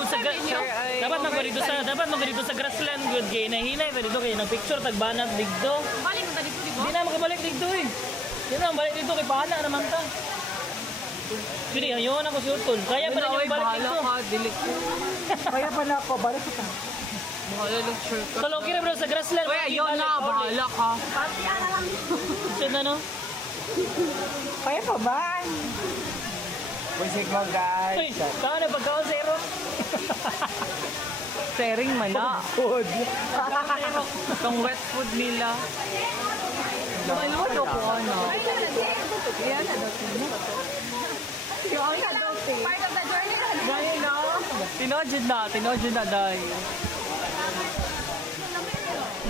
magud sa dapat magdito sa grassland good kay nahinay pa dito kay nagpicture tagbanat digdo. Balik na dito, di ba? Di na makabalik digdo eh. Di na balik dito kay paana naman ta. Pili ayon ako si Utol. Kaya pa rin yung balik dito. Dilik ko. Kaya pala ako, balik kita. Bahala lang shortcut. Tolo kira bro sa grassland. Kuya, yun na, bahala ka. Saan na no? Kaya pa ba? Wisik mo guys. Uy, kaano pagkaon zero? Sharing man na. Food. Itong wet food nila. Ano ito ko ano? Yan na daw. Yung na daw. Part of the journey. Dahil na. Tinodjud na dahil.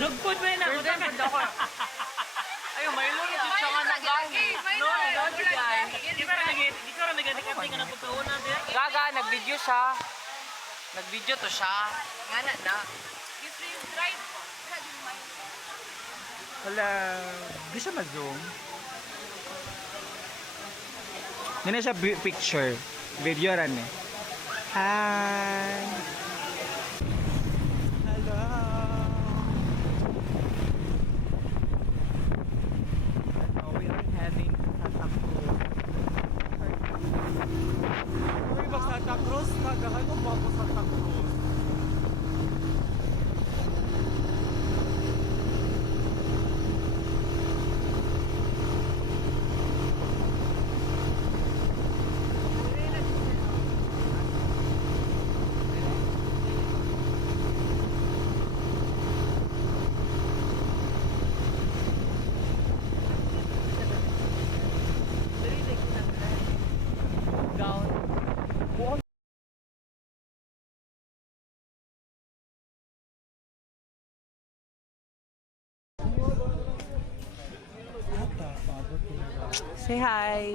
Dog food ba yun ako? Ayun, may lunod siya nga nagani. No, guys. Di ba nag-ikating ka na pagkaon natin? Gaga, nag-video siya. Nag-video to siya. Nga na. Wala. Di siya ma-zoom. Hindi na siya picture. Video ran eh. Hi! Hello! Now we are heading to Santa Cruz. Uy, ba Santa Cruz? Nagahan mo ba ako Santa Cruz? Say hi.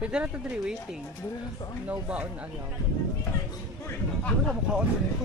Pwede na ito waiting. No baon allowed. Ano ka mukhaon din ito?